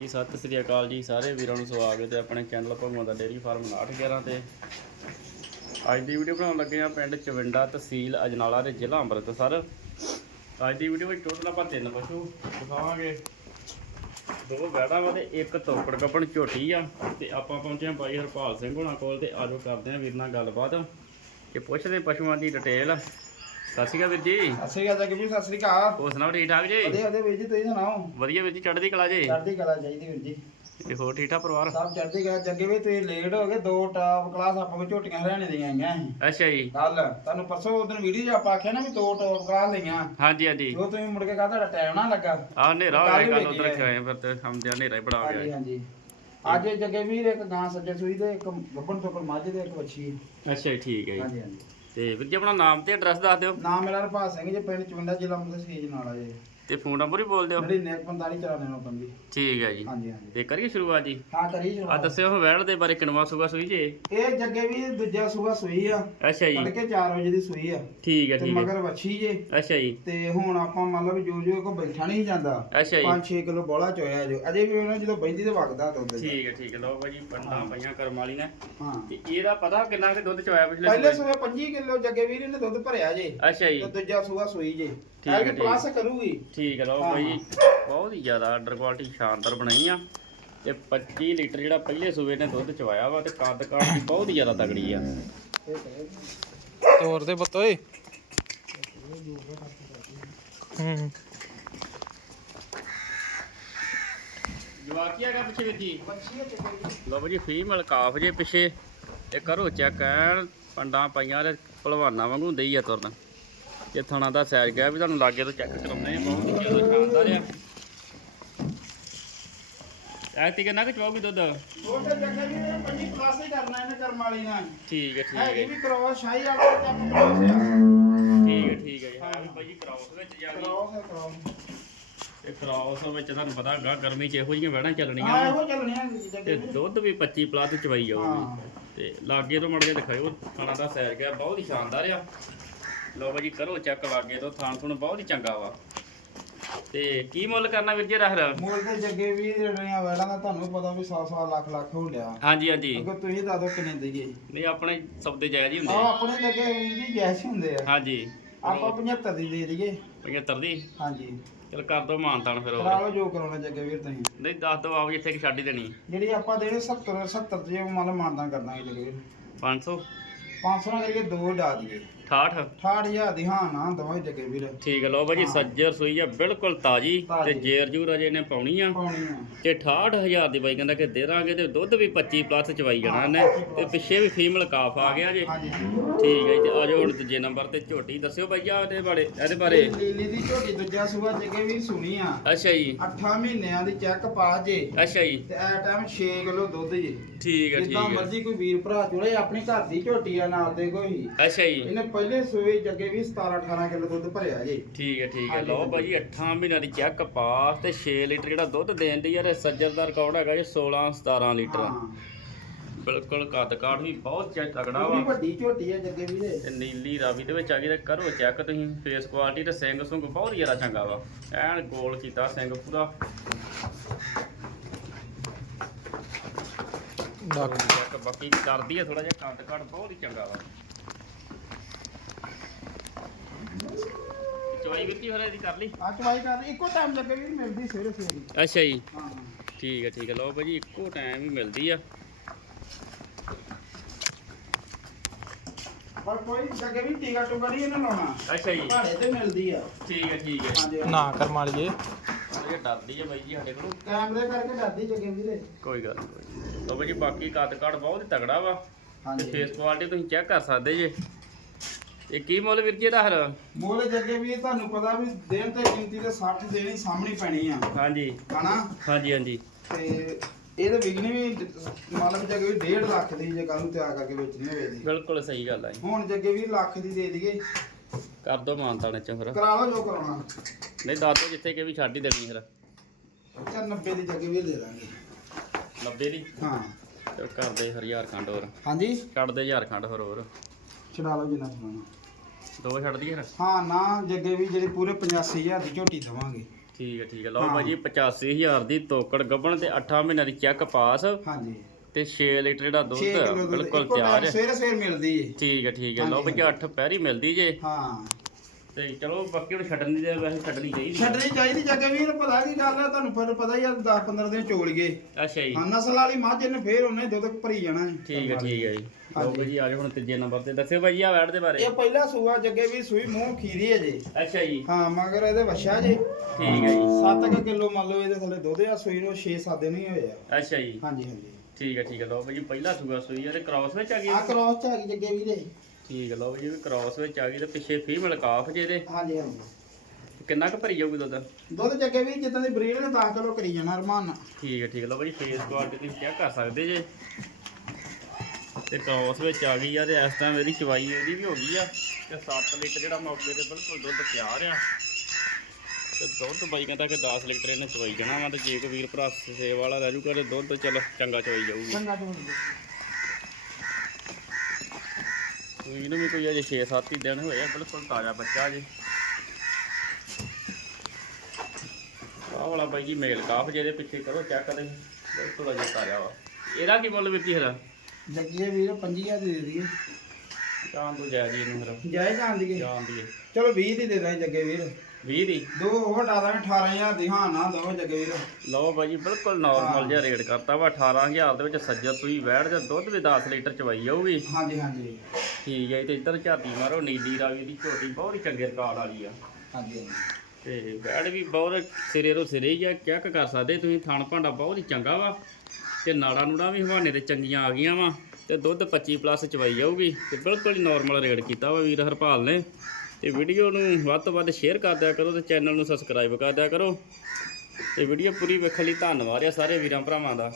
ਜੀ, ਸਤਿ ਸ੍ਰੀ ਅਕਾਲ ਜੀ, ਸਾਰੇ ਵੀਰਾਂ ਨੂੰ ਸਵਾਗਤ ਹੈ ਆਪਣੇ ਚੈਨਲ ਭਗਵਾਨ ਦਾ ਡੇਅਰੀ ਫਾਰਮ 911 ਤੇ। ਅੱਜ ਦੀ ਵੀਡੀਓ ਬਣਾਉਣ ਲੱਗੇ ਆ ਪਿੰਡ ਚਵਿੰਡਾ ਤਹਿਸੀਲ ਅਜਨਾਲਾ ਦੇ ਜ਼ਿਲ੍ਹਾ ਅੰਮ੍ਰਿਤਸਰ। ਅੱਜ ਦੀ ਵੀਡੀਓ ਵਿੱਚ ਟੋਟਲ ਆਪਾਂ ਤਿੰਨ ਪਸ਼ੂ ਦਿਖਾਵਾਂਗੇ। ਦੋ ਵੈੜਾਂ ਵਾ ਤੇ ਇੱਕ ਤੋਕੜ ਕੱਪਣ ਝੋਟੀ ਆ। ਤੇ ਆਪਾਂ ਪਹੁੰਚੇ ਆ ਬਾਈ ਹਰਪਾਲ ਸਿੰਘ ਹੋਣਾ ਕੋਲ ਤੇ ਆਜੋ ਕਰਦੇ ਆ ਵੀਰ ਨਾਲ ਗੱਲਬਾਤ। ਤੇ ਪੁੱਛਦੇ ਪਸ਼ੂਆਂ ਦੀ ਡਿਟੇਲ ਸਤਿ ਸ਼੍ਰੀ ਅਕਾਲ ਵੀਰ ਜੀ। ਸਤਿ ਸ਼੍ਰੀ ਅਕਾਲ ਜੱਗੀ ਵੀਰ ਸਤਿ ਸ਼੍ਰੀ ਅਕਾਲ। ਹੋਰ ਸੁਣਾਓ ਠੀਕ ਠਾਕ ਜੀ? ਵਧੀਆ ਵਧੀਆ ਵੀਰ ਜੀ ਤੁਸੀਂ ਸੁਣਾਓ? ਵਧੀਆ ਵੀਰ ਜੀ ਚੜ੍ਹਦੀ ਕਲਾ ਜੀ? ਚੜ੍ਹਦੀ ਕਲਾ ਚਾਹੀਦੀ ਵੀਰ ਜੀ। ਤੇ ਹੋਰ ਠੀਕ ਠਾਕ ਪਰਿਵਾਰ? ਸਭ ਚੜ੍ਹਦੀ ਕਲਾ। ਜੱਗੇ ਵੀ ਤੁਸੀਂ ਲੇਟ ਹੋ ਗਏ ਦੋ ਟਾਪ ਕਲਾਸ ਆਪਾਂ ਕੋ ਝੋਟੀਆਂ ਹਰਿਆਣੇ ਦੀਆਂ ਆਈਆਂ ਅੱਛਾ ਜੀ। ਕੱਲ ਤੁਹਾਨੂੰ ਪਰਸੋਂ ਉਦੋਂ ਵੀਡੀਓ 'ਚ ਆਪਾਂ ਆਖਿਆ ਨਾ ਵੀ ਦੋ ਟਾਪ ਕਲਾਸ ਲਈਆਂ। ਹਾਂਜੀ ਹਾਂਜੀ। ਜੋ ਤੁਸੀਂ ਮੁੜ ਕੇ ਕਹਾ ਤੁਹਾਡਾ ਟਾਈਮ ਨਾ ਲੱਗਾ। ਆ ਹਨੇਰਾ ਹੋ ਗਿਆ ਕੱਲ ਉਧਰ ਆਏ। ਖਿਆਏ ਫਿਰ ਤੇ ਸਮਝਿਆ ਹਨੇਰਾ ਹੀ ਬੜਾ ਹੋ ਹਾਂਜੀ ਗਿਆ। ਹਾਂਜੀ ਅੱਜ ਜੱਗੇ ਵੀਰ ਇੱਕ ਗਾਂ ਸੱਜੇ ਸੂਈ ਤੇ ਇੱਕ ਗੱਬਣ ਤੋਂ ਮੱਝ ਤੇ ਇੱਕ ਵੱਛੀ। ਅੱਛਾ ਠੀਕ ਹੈ ਜੀ। ਹਾਂਜੀ ਹਾਂਜੀ। ਤੇ ਵੀਰ ਜੀ ਆਪਣਾ ਨਾਮ ਤੇ ਐਡਰੈਸ ਦੱਸ ਦਿਓ। ਨਾਮ ਮੇਰਾ ਰਪਾ ਸਿੰਘ ਜੀ, ਪਿੰਡ ਚਵਿੰਡਾ ਜ਼ਿਲ੍ਹਾ ਮੁਕਤਸਰ ਸੀਜ ਨਾਲ ਆ ਜੀ। ਤੇ ਫੋਨ ਨੰਬਰ ਹੀ ਬੋਲ ਦਿਓ। 9945 ਚਲਾਣੇ ਨੂੰ ਪੰਜੀ ਠੀਕ ਹੈ ਜੀ। ਹਾਂਜੀ ਹਾਂਜੀ। ਤੇ ਕਰੀਏ ਸ਼ੁਰੂਆਤ ਜੀ? ਹਾਂ ਕਰੀ ਆ ਸ਼ੁਰੂਆਤ। ਦੱਸਿਓ ਵੈੜ ਦੇ ਬਾਰੇ ਕਿਨਵਾ ਸੂਗਾ ਸੂਈ ਜੇ? ਇਹ ਜੱਗੇ ਵੀ ਦੂਜਾ ਸੂਆ ਸੂਈ ਆ। ਅੱਛਾ ਜੀ। ਤੜਕੇ 4 ਵਜੇ ਦੀ ਸੂਈ ਆ। ਠੀਕ ਹੈ ਤੇ ਠੀਕ ਹੈ ਮਗਰ ਵੱਛੀ ਜੇ। ਅੱਛਾ ਜੀ। ਤੇ ਹੁਣ ਆਪਾਂ ਮੰਨ ਲਓ ਵੀ ਜੋ ਜੋ ਕੋ ਬੈਠਾ ਨਹੀਂ ਜਾਂਦਾ ਅੱਛਾ ਜੀ। 5-6 ਕਿਲੋ ਬੋਲਾ ਚੋਇਆ ਜੋ। ਅਜੇ ਵੀ ਉਹਨਾਂ ਜਦੋਂ ਬੈਂਦੀ ਤੇ ਵਗਦਾ ਦੁੱਧ ਜੀ। ਠੀਕ ਹੈ ਠੀਕ ਹੈ ਲਓ ਭਾਜੀ ਪੰਡਾਂ ਪਈਆਂ ਕਰਮ ਵਾਲੀ ਨੇ ਹਾਂ। ਤੇ ਇਹਦਾ ਪਤਾ ਕਿੰਨਾ ਕਿ ਦੁੱਧ ਚੋਇਆ ਪਿਛਲੇ ਪਹਿਲੇ ਸੂਏ? ਸੂਏ 25 ਕਿਲੋ ਜੱਗੇ ਵੀਰ ਨੇ ਦੁੱਧ ਭਰਿਆ ਜੇ। ਅੱਛਾ ਜੀ। ਤੇ ਦੂਜਾ ਸੂਆ ਸੂਈ ਜੇ। ਠੀਕ ਹੈ, ਵੀ ਠੀਕ। ਪਲੱਸ ਕਰੂਗੀ। ਠੀਕ ਹੈ ਲਓ ਹਾਂ, ਭਾਈ ਬਹੁਤ ਹੀ ਜ਼ਿਆਦਾ ਆਰਡਰ ਕੁਆਲਿਟੀ ਸ਼ਾਨਦਾਰ ਬਣਾਈ ਆ। ਤੇ 25 ਲੀਟਰ ਜਿਹੜਾ ਪਹਿਲੇ ਸੂਏ ਨੇ ਦੁੱਧ ਚਵਾਇਆ ਵਾ ਤੇ ਕੱਦ ਕਾਠ ਦੀ ਬਹੁਤ ਹੀ ਜ਼ਿਆਦਾ ਤਗੜੀ ਆ। ਤੋਰ ਦੇ ਪੁੱਤ ਓਏ। ਹੂੰ। ਜਵਾਕੀ ਹੈਗਾ ਪਿੱਛੇ ਜੀ। ਵੀਰ ਲਓ ਜੀ ਫੀਮੇਲ ਕਾਫ ਜੇ ਪਿੱਛੇ। ਤੇ ਕਰੋ ਚੈੱਕ ਐਨ ਪੰਡਾਂ ਪਈਆਂ ਤੇ ਭਲਵਾਨਾਂ ਵਾਂਗੂ ਹੀ ਆ ਤੁਰਨ। ਇਹ ਥਣਾ ਦਾ ਸੈਰ ਗਿਆ ਵੀ ਤੁਹਾਨੂੰ ਲਾਗੇ ਤੋਂ ਚੈੱਕ ਕਰਾਉਂਦੇ ਆ ਬਹੁਤ ਜ਼ਿਆਦਾ ਸ਼ਾਨਦਾਰ ਆ। ਕਿੰਨਾ ਕੁ ਦੁੱਧ? ਉਹ ਤੇ ਜੱਗੇ ਵੀਰ ਨੇ 25 ਪਲੱਸ ਹੀ ਕਰਨਾ ਇਹਨੇ ਕਰਮ ਵਾਲੀ ਨਾਲ। ਠੀਕ ਹੈ ਠੀਕ ਹੈਗੀ ਹੈ ਵੀ ਕਰੋਸ ਸ਼ਾਹੀ ਵਾਲਾ ਤੇ ਆਪਾਂ ਕਰੋਸ ਆ। ਠੀਕ ਹੈ ਠੀਕ ਹੈ। ਜੀ ਹਾਂ ਵੀ ਭਾਈ ਕਰਾਉਸ ਵਿੱਚ ਜਾ ਗਈ ਕਰੋਸ ਹੈ ਕਰੋਸ ਤੇ ਕਰਾਉਸ ਵਿੱਚ ਤੁਹਾਨੂੰ ਪਤਾ ਗਾ ਗਰਮੀ 'ਚ ਇਹੋ ਜਿਹੀਆਂ ਵਹਿਣਾ ਚੱਲਣੀਆਂ ਵਾਂ। ਇਹੋ ਤੇ ਦੁੱਧ ਵੀ 25 ਪਲੱਸ ਚਵਾਈ ਜਾਊਗੀ। ਤੇ ਲਾਗੇ ਤੋਂ ਮੜ ਕੇ ਦਿਖਾਇਓ ਥਾਣਾ ਦਾ ਸੈਰ ਗਿਆ ਬਹੁਤ ਹੀ ਸ਼ਾਨਦਾਰ ਆ। ਲਓ ਭਾਜੀ ਕਰੋ ਚੈੱਕ ਲਾਗੇ ਤੋਂ ਥਾਣ ਥੁਣ ਬਹੁਤ ਹੀ ਚੰਗਾ ਵਾ। ਤੇ ਕੀ ਮੁੱਲ ਕਰਨਾ ਵੀਰ ਜੀ ਰਹਿਰ? ਮੁੱਲ ਤੇ ਜੱਗੇ ਵੀ ਜਿਹੜੀਆਂ ਵੈੜਾਂ ਦਾ ਤੁਹਾਨੂੰ ਪਤਾ ਵੀ 100 100 ਲੱਖ ਲੱਖ ਹੋ ਲਿਆ ਹਾਂਜੀ ਹਾਂਜੀ। ਅਗਰ ਤੁਸੀਂ ਦੱਸ ਦਿਓ ਕਿੰਨੇ ਦਈਏ ਨਹੀਂ ਆਪਣੇ ਸੌਦੇ ਜਾਇਜ਼ ਹੀ ਹੁੰਦੇ ਆ। ਆਪਣੇ ਜੱਗੇ ਵੀ ਜੀ ਜੈਸ ਹੁੰਦੇ ਆ। ਹਾਂਜੀ। ਆਪਾਂ 75 ਦੀ ਦੇ ਦਈਏ। 75 ਦੀ? ਹਾਂਜੀ। ਚਲ ਕਰ ਦੋ ਮਾਨਤਾਨ ਫਿਰ ਹੋਰ। ਲਓ ਜੋ ਕਰਾਉਣਾ ਜੱਗੇ ਵੀਰ ਤੁਸੀਂ। ਨਹੀਂ ਦੱਸ ਦੋ ਆਪ ਜਿੱਥੇ ਕਿ ਛੱਡ ਹੀ ਦੇਣੀ। ਜਿਹੜੀ ਆਪਾਂ ਦੇਣੀ 70 70 ਜੇ ਮੰਨ ਲਓ ਮਾਨਦਾਨ ਕਰ ਦਾਂਗੇ ਜੱਗੇ ਵੀਰ। 500 500 ਨਾਲ ਕਰੀਏ ਦੋ ਡਾ ਦਈਏ। 68 68000 ਦੀ ਹਾਂ ਨਾ ਦਵਾਂਗੇ ਜੱਗੇ ਵੀਰ। ਠੀਕ ਹੈ ਲਓ ਭਾਜੀ। ਸੱਜਰ ਸੂਈ ਆ ਬਿਲਕੁਲ ਤਾਜੀ ਤੇ ਤਾਜ਼ੀ। ਜੇਰ ਜੂਰ ਅਜੇ ਨੇ ਪਾਉਣੀ ਆ। ਪਾਉਣੀ ਆ। ਤੇ 68000 ਦੀ ਬਾਈ ਕਹਿੰਦਾ ਕਿ ਦੇ ਦਾਂਗੇ ਤੇ ਦੁੱਧ ਵੀ 25 ਪਲੱਸ ਚਵਾਈ ਜਾਣਾ ਇਹਨੇ। ਤੇ ਪਿੱਛੇ ਵੀ ਫੀਮੇਲ ਕਾਫ ਆ ਗਿਆ ਜੇ। ਹਾਂਜੀ ਠੀਕ ਹੈ ਜੀ ਤੇ ਆਜੋ ਹੁਣ ਦੂਜੇ ਨੰਬਰ ਤੇ ਝੋਟੀ। ਦੱਸਿਓ ਬਾਈ ਆ ਇਹਦੇ ਬਾਰੇ ਇਹਦੇ ਬਾਰੇ। ਲੀਲੀ ਦੀ ਝੋਟੀ ਦੂਜਾ ਸੂਆ ਜੱਗੇ ਵੀਰ ਸੁਣੀ ਆ। ਅੱਛਾ ਜੀ। 8 ਮਹੀਨਿਆਂ ਦੀ ਚੈੱਕ ਪਾ ਜੇ। ਅੱਛਾ ਜੀ। ਤੇ ਐ ਟਾਈਮ 6 ਕਿਲੋ ਦੁੱਧ ਜੇ। ਠੀਕ ਹੈ ਠੀਕ ਜਿੱਦਾਂ ਹੈ ਮਰਜ਼ੀ ਕੋਈ ਵੀਰ ਭਰਾ ਚੁੜੇ ਆਪਣੀ ਘਰ ਦੀ ਝੋਟੀ ਆ ਨਾਲ ਦੇ ਕੋਈ। ਅੱਛਾ ਜੀ। ਇਹਨੇ ਪਹਿਲੇ ਸੂਏ ਜੱਗੇ ਵੀ 17 18 ਕਿਲੋ ਦੁੱਧ ਭਰਿਆ ਜੀ। ਠੀਕ ਹੈ ਠੀਕ ਹੈ। ਹਾਂਜੀ, ਲਓ ਹਾਂਜੀ। ਬਾਈ 8 ਮਹੀਨਿਆਂ ਦੀ ਚੈੱਕ ਪਾਸ ਤੇ 6 ਲੀਟਰ ਜਿਹੜਾ ਦੁੱਧ ਦੇਣ ਦੀ ਯਾਰ ਇਹ ਸੱਜਰ ਦਾ ਰਿਕਾਰਡ ਹੈਗਾ ਜੀ 16 17 ਲੀਟਰ। ਹਾਂ। ਬਿਲਕੁਲ ਕੱਦ ਕਾਠ ਵੀ ਬਹੁਤ ਚੈੱਕ ਤਗੜਾ ਪੂਰੀ ਵਾ ਵੱਡੀ ਝੋਟੀ ਆ ਜੱਗੇ ਵੀ ਦੇ ਤੇ ਨੀਲੀ ਰਾਵੀ ਦੇ ਵਿੱਚ ਆ ਗਈ ਤੇ ਕਰੋ ਚੈੱਕ ਤੁਸੀਂ। ਫੇਸ ਕੁਆਲਿਟੀ ਤੇ ਸਿੰਘ ਸੁੰਗ ਬਹੁਤ ਜ਼ਿਆਦਾ ਚੰਗਾ ਵਾ। ਐਨ ਗੋਲ ਕੀਤਾ ਸਿੰਘ ਪੂਰਾ। ਡਾਕ ਚੈੱਕ ਬਾਕੀ ਕਰਦੀ ਹੈ ਥੋੜਾ ਜਿਹਾ ਕੱਦ ਕਾਠ ਬਹੁਤ ਹੀ ਚੰਗਾ ਵਾ। ਚਵਾਈ ਵਿੱਤੀ ਫਿਰ ਇਹਦੀ ਕਰ ਲਈ? ਆ ਚਵਾਈ ਕਰ ਇੱਕੋ ਟਾਈਮ ਵੀ ਮਿਲਦੀ ਸਵੇਰੇ ਸਵੇਰੇ। ਅੱਛਾ ਜੀ। ਹਾਂ। ਠੀਕ ਹੈ ਠੀਕ ਹੈ ਲਓ ਭਾਜੀ ਇੱਕੋ ਟਾਈਮ ਹੀ ਮਿਲਦੀ ਆ। ਪਰ ਕੋਈ ਜੱਗੇ ਵੀ ਟੀਕਾ ਟੁਕਾ ਨਹੀਂ ਇਹਨਾਂ ਲਾਉਣਾ। ਅੱਛਾ ਜੀ। ਭਾੜੇ ਤੇ ਮਿਲਦੀ ਆ। ਠੀਕ ਹੈ ਠੀਕ ਹੈ ਨਾ ਕਰ ਮਾਲੀਏ ਇਹ ਡਰਦੀ ਹੈ ਬਾਈ ਜੀ ਸਾਡੇ ਕੋਲੋਂ। ਕੈਮਰੇ ਕਰਕੇ ਡਰਦੀ ਜੱਗੇ ਵੀ ਦੇ ਕੋਈ ਗੱਲ ਨੀ, ਕੋਈ ਨੀ। ਲਓ ਭਾਜੀ ਬਾਕੀ ਕੱਦ ਕਾਠ ਬਹੁਤ ਤਗੜਾ ਵਾ। ਤੇ ਹਾਂਜੀ ਫੇਸ ਕੁਆਲਿਟੀ ਤੁਸੀਂ ਚੈੱਕ ਕਰ ਸਕਦੇ ਜੇ। ਇਹ ਕੀ ਮੁੱਲ ਵੀਰ ਜੀ ਇਹਦਾ ਹਰ? ਮੋਲੇ ਜੱਗੇ ਵੀ ਤੁਹਾਨੂੰ ਪਤਾ ਵੀ ਦਿਨ ਤੇ ਗਿਣਤੀ ਤੇ 60 ਦੇਣੀ ਸਾਹਮਣੇ ਪੈਣੀ ਆ। ਹਾਂਜੀ। ਹਨਾ? ਹਾਂਜੀ ਹਾਂਜੀ। ਤੇ ਇਹਦੇ ਵਿਗਣੀ ਵੀ ਮੰਨ ਲਓ ਜੱਗੇ ਵੀ 1.5 ਲੱਖ ਦੀ ਜੇ ਕੱਲ ਨੂੰ ਤਿਆਰ ਕਰਕੇ ਵੇਚਣੀ ਹੋਵੇ ਦੀ ਬਿਲਕੁਲ ਸਹੀ ਗੱਲ ਆ ਜੀ। ਹੁਣ ਜੱਗੇ ਵੀ ਲੱਖ ਦੀ ਦੇ ਦਈਏ। ਕਰ ਦੋ ਮਾਨਤਾ ਨੇ ਚ ਫਿਰ। ਕਰਾ ਲਓ ਜੋ ਕਰਾਉਣਾ। ਨਹੀਂ ਦੱਸ ਦੋ ਜਿੱਥੇ ਕਿ ਵੀ ਛੱਡ ਹੀ ਦੇਣੀ ਫਿਰ। ਚੱਲ 90 ਦੀ ਜੱਗੇ ਵੀ ਦੇ ਦਾਂਗੇ 90 ਦੀ? ਹਾਂ। ਤੇ ਕਰਦੇ ਹਜ਼ਾਰ ਖੰਡ ਹੋਰ। ਹਾਂਜੀ? ਦੇ ਹਜ਼ਾਰ ਖੰਡ ਫਿਰ ਹੋਰ। ਛਡਾ ਲਓ ਜਿੰਨਾ ਛਡਾਉਣਾ ਦੋ ਛੱਡ ਦਈਏ ਫਿਰ? ਹਾਂ ਨਾ ਜੱਗੇ ਵੀ ਜਿਹੜੀ ਪੂਰੇ 85000 ਦੀ ਝੋਟੀ ਦਵਾਂਗੇ। ਠੀਕ ਹੈ ਠੀਕ ਹੈ। ਲਓ। ਭਾਜੀ 85000 ਦੀ ਤੋਕੜ ਗੱਬਣ ਤੇ 8 ਮਹੀਨਿਆਂ ਦੀ ਚੈੱਕ ਪਾਸ। ਹਾਂਜੀ। ਤੇ 6 ਲੀਟਰ ਜਿਹੜਾ 6 ਦੁੱਧ ਕਿਲੋ ਦੁੱਧ ਬਿਲਕੁਲ ਇੱਕੋ ਤਿਆਰ ਹੈ। ਸਵੇਰੇ ਸਵੇਰ ਮਿਲਦੀ ਏ। ਠੀਕ ਹੈ ਠੀਕ ਹੈ। ਲਓ ਹਾਂਜੀ, ਭਾਜੀ 8 ਪੈਰੀ ਮਿਲਦੀ ਜੇ। ਹਾਂ। ਤੇ ਚਲੋ ਬਾਕੀ ਹੁਣ ਛੱਡਣੀ ਦੇ ਵੈਸੇ ਛੱਡਣੀ ਚਾਹੀਦੀ ਹੈ। ਛੱਡਣੀ ਚਾਹੀਦੀ ਜੱਗੇ ਵੀਰ ਪਤਾ ਕੀ ਗੱਲ ਆ ਤੁਹਾਨੂੰ ਫਿਰ ਪਤਾ ਹੀ ਆ 10 15 ਦਿਨ ਚੋਲ ਗਏ। ਅੱਛਾ ਜੀ। ਹਾਂ ਨਸਲ ਵਾਲੀ ਮੱਝ ਇਹਨੇ ਫੇਰ ਉਹਨੇ ਦੁੱਧ ਭਰੀ ਜਾਣਾ ਠੀਕ ਹੈ ਠੀਕ ਹੈ ਜੀ। ਲਓ ਹਾਂਜੀ। ਭਾਜੀ ਆ ਜਾਓ ਹੁਣ ਤੀਜੇ ਨੰਬਰ ਤੇ। ਦੱਸਿਓ ਭਾਜੀ ਆ ਵੈਟ ਦੇ ਬਾਰੇ। ਇਹ ਪਹਿਲਾ ਸੂਆ ਜੱਗੇ ਵੀ ਸੂਈ ਮੂੰਹ ਖੀਰੀ ਹੈ ਜੀ। ਅੱਛਾ ਜੀ। ਹਾਂ ਮਗਰ ਇਹਦੇ ਵਛਾ ਜੀ। ਠੀਕ ਹੈ ਜੀ। 7 ਕਿਲੋ ਮੰਨ ਲਓ ਇਹਦੇ ਥੱਲੇ ਦੁੱਧ ਆ ਸੂਈ ਨੂੰ 6-7 ਦਿਨ ਹੀ ਹੋਏ ਆ। ਅੱਛਾ ਜੀ। ਹਾਂਜੀ ਹਾਂਜੀ। ਠੀਕ ਹੈ ਠੀਕ ਹੈ। ਲਓ ਭਾਜੀ ਪਹਿਲਾ ਸੂਗਾ ਸੂਈ ਆ ਤੇ ਕ੍ਰਾਸ ਵਿੱਚ ਆ ਗਈ ਆ ਕ੍ਰੋਸ ਚ ਆ ਗਈ ਜੱਗੇ ਵੀਰੇ। ਠੀਕ ਹੈ ਲਓ ਭਾਜੀ ਵੀ ਕ੍ਰਾਸ ਵਿੱਚ ਆ ਗਈ ਤੇ ਪਿੱਛੇ ਫੀਮੇਲ ਕਾਫ ਜੇ ਇਹਦੇ। ਹਾਂਜੀ ਹਾਂਜੀ। ਕਿੰਨਾ ਕੁ ਭਰੀ ਜਾਊਗੀ ਦੁੱਧ? ਦੁੱਧ ਜੱਗੇ ਵੀ ਜਿੱਦਾਂ ਦੀ ਬਰੀਡ ਨੇ 10 ਕਿਲੋ ਕਰੀ ਜਾਣਾ ਰਮਾਨ ਠੀਕ ਹੈ ਠੀਕ ਹੈ। ਲਓ ਭਾਜੀ ਫੇਸ ਕੁਆਲਿਟੀ ਤੁਸੀਂ ਚੈੱਕ ਕਰ ਸਕਦੇ ਜੇ। ਤੇ ਕ੍ਰਾਸ ਵਿੱਚ ਆ ਗਈ ਆ ਤੇ ਇਸ ਟਾਈਮ ਇਹਦੀ ਚਵਾਈ ਇਹਦੀ ਵੀ ਹੋ ਗਈ ਆ। ਤੇ 7 ਲੀਟਰ ਜਿਹੜਾ ਮੌਕੇ ਤੇ ਬਿਲਕੁਲ ਦੁੱਧ ਤਿਆਰ ਆ। ਦੁੱਧ ਬਾਈ ਕਹਿੰਦਾ ਕਿ 10 ਲੀਟਰ ਇਹਨੇ ਚਵਾਈ ਜਾਣਾ ਵਾ ਤੇ ਜੇ ਕੋਈ ਵੀਰ ਭਰਾ ਸੇਵ ਵਾਲਾ ਰਹਿ ਜੂਗਾ ਤੇ ਦੁੱਧ ਚੱਲ ਚੰਗਾ ਚਵਾਈ ਜਾਊਗੀ। ਚੰਗਾ ਤੋਂ ਸੂਈ ਨੂੰ ਵੀ ਕੋਈ ਅਜੇ 6-7 ਹੀ ਦਿਨ ਹੋਏ ਆ ਬਿਲਕੁਲ ਤਾਜ਼ਾ ਬੱਚਾ ਜੇ ਆਹ ਵਾਲਾ ਬਾਈ ਜੀ ਮੇਲ ਕਾਫ ਜਿਹਦੇ ਪਿੱਛੇ ਕਰੋ ਚੈੱਕ ਦੇ ਬਿਲਕੁਲ ਅਜੇ ਤਾਜ਼ਾ ਵਾ। ਇਹਦਾ ਕੀ ਮੁੱਲ ਵੀਰ ਹਰਾ ਜੱਗੇ ਵੀਰ 5000 ਦੀ ਦੇ ਦਈਏ। ਜਾਨ ਤੋਂ ਜਾਇਜ਼ ਹੀ ਇਹਨੂੰ ਹਰਾ ਜਾਇ ਜਾਣ ਦੀਏ ਦੀ ਚਲੋ 20 ਦੀ ਦੇ ਦਾਂਗੇ ਜੱਗੇ ਵੀਰ। 20 ਦੀ। ਦੋ ਹਟਾ ਦਾਂਗੇ 18000 ਦੀ। ਹਾਂ ਨਾ ਦੋ ਜੱਗੇ ਵੀਰ ਲਓ ਬਾਈ ਜੀ ਬਿਲਕੁਲ ਨਾਰਮਲ ਜਿਹਾ ਰੇਟ ਕਰਤਾ ਵਾ 18000 ਦੇ ਵਿੱਚ ਸੱਜਰ ਸੂਈ ਵੈੜ ਤੇ ਦੁੱਧ ਵੀ 10 ਲੀਟਰ ਚਵਾਈ ਜਾਊਗੀ। ਹਾਂਜੀ ਹਾਂਜੀ। ਠੀਕ ਹੈ ਜੀ, ਤੇ ਇੱਧਰ ਝਾਤੀ ਮਾਰੋ ਨੀਲੀ ਰਾਵੀ ਦੀ ਝੋਟੀ ਬਹੁਤ ਹੀ ਚੰਗੇ ਰਿਕਾਰਡ ਵਾਲੀ ਆ। ਹਾਂਜੀ। ਤੇ ਬੈਡ ਵੀ ਬਹੁਤ ਸਿਰੇ ਰੋ ਸਿਰੇ ਹੀ ਆ ਚੈੱਕ ਕਰ ਸਕਦੇ ਤੁਸੀਂ ਥਣ ਭਾਂਡਾ ਬਹੁਤ ਹੀ ਚੰਗਾ ਵਾ। ਤੇ ਨਾੜਾ ਨੂੜਾ ਵੀ ਹਵਾਨੇ ਤੇ ਚੰਗੀਆਂ ਆ ਗਈਆਂ ਵਾ ਤੇ ਦੁੱਧ 25 ਪਲੱਸ ਚਵਾਈ ਜਾਊਗੀ ਤੇ ਬਿਲਕੁਲ ਹੀ ਨਾਰਮਲ ਰੇਟ ਕੀਤਾ ਵਾ ਵੀਰ ਹਰਪਾਲ ਨੇ। ਤੇ ਵੀਡੀਓ ਨੂੰ ਵੱਧ ਤੋਂ ਵੱਧ ਸ਼ੇਅਰ ਕਰ ਦਿਆ ਕਰੋ ਤੇ ਚੈਨਲ ਨੂੰ ਸਬਸਕ੍ਰਾਈਬ ਕਰ ਦਿਆ ਕਰੋ। ਤੇ ਵੀਡੀਓ ਪੂਰੀ ਵੇਖਣ ਲਈ ਧੰਨਵਾਦ ਆ ਸਾਰੇ ਵੀਰਾਂ ਭਰਾਵਾਂ ਦਾ।